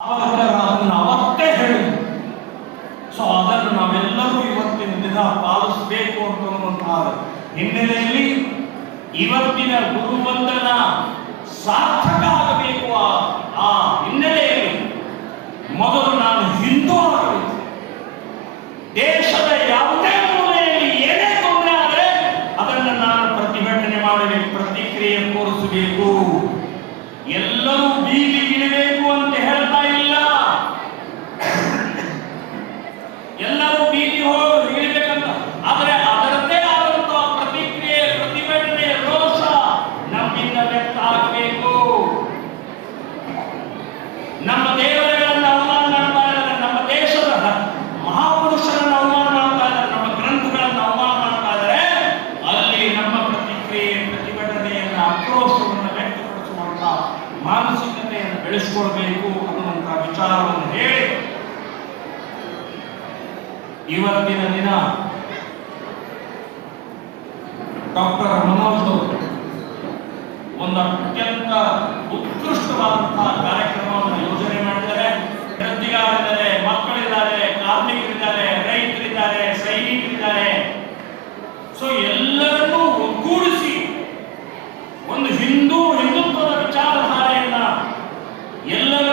ಅದನ್ನು ಅವತ್ತೇ ಹೇಳಿದ್ರು. ಸೊ ಅದನ್ನು ನಾವೆಲ್ಲರೂ ಇವತ್ತಿನ ದಿನ ಪಾಲಿಸಬೇಕು ಅಂತನ್ನುವಂತಹ ಹಿನ್ನೆಲೆಯಲ್ಲಿ ಇವತ್ತಿನ ಗುರುವಂದನ ಸಾರ್ಥಕ ಆಗಬೇಕು. ಆ ಹಿನ್ನೆಲೆಯಲ್ಲಿ ಮೊದಲು ನಾನು ಹಿಂದೂ ಆಗಬೇಕು. ದೇಶದ ಯಾವುದೇ ಮೂಲೆಯಲ್ಲಿ ಏನೇ ತೊಂದರೆ ಆದರೆ ಅದನ್ನು ನಾನು ಪ್ರತಿಭಟನೆ ಮಾಡಬೇಕು, ಪ್ರತಿಕ್ರಿಯೆ ತೋರಿಸಬೇಕು. ಎಲ್ಲರೂ ಬೀದಿಗಿಳಿಬೇಕು ಅಂತ ಹೇಳ್ತಾ ಇಲ್ಲ. ಎಲ್ಲರೂ ಬೀದಿ ಹೋಗಿ ಇಳಿಬೇಕಂತ, ಆದರೆ ಅದರದ್ದೇ ಆದಂತಹ ಪ್ರತಿಕ್ರಿಯೆ, ಪ್ರತಿಭಟನೆ, ರೋಷ ನಮ್ಮಿಂದ ವ್ಯಕ್ತ ಆಗಬೇಕು. ನಮ್ಮ ದೇವರುಗಳನ್ನು ಅವಮಾನ ಮಾಡ್ತಾ ಇದ್ದಾರೆ, ನಮ್ಮ ದೇಶದ ಮಹಾಪುರುಷರನ್ನು ಅವಮಾನ ಮಾಡ್ತಾ ಇದ್ದಾರೆ, ನಮ್ಮ ಗ್ರಂಥಗಳನ್ನು ಅವಮಾನ ಮಾಡ್ತಾ ಇದ್ದಾರೆ. ಅಲ್ಲಿ ನಮ್ಮ ಪ್ರತಿಕ್ರಿಯೆ, ಪ್ರತಿಭಟನೆಯನ್ನು, ಆಕ್ರೋಶವನ್ನು ವ್ಯಕ್ತಪಡಿಸುವಂತ ಮಾನಸಿಕತೆಯನ್ನು ಬೆಳೆಸಿಕೊಳ್ಬೇಕು ಅನ್ನುವಂತಹ ವಿಚಾರವನ್ನು ಹೇಳಿ ಇವತ್ತಿನ ದಿನ ಡಾಕ್ಟರ್ ಮನೋಜ್ ಒಂದು ಅತ್ಯಂತ ಉತ್ಕೃಷ್ಟವಾದಂತಹ ಕಾರ್ಯಕ್ರಮವನ್ನು ಯೋಜನೆ ಮಾಡಿದ್ದಾರೆ. ವೃತ್ತಿಗಾರರಿದ್ದಾರೆ, ಮಕ್ಕಳಿದ್ದಾರೆ, ಕಾರ್ಮಿಕರಿದ್ದಾರೆ, ರೈತರಿದ್ದಾರೆ, ಸೈನಿಕರಿದ್ದಾರೆ. ಸೊ ಎಲ್ಲರನ್ನೂ ಒಗ್ಗೂಡಿಸಿ ಒಂದು ಹಿಂದುತ್ವದ ವಿಚಾರಧಾರೆಯನ್ನ ಎಲ್ಲರೂ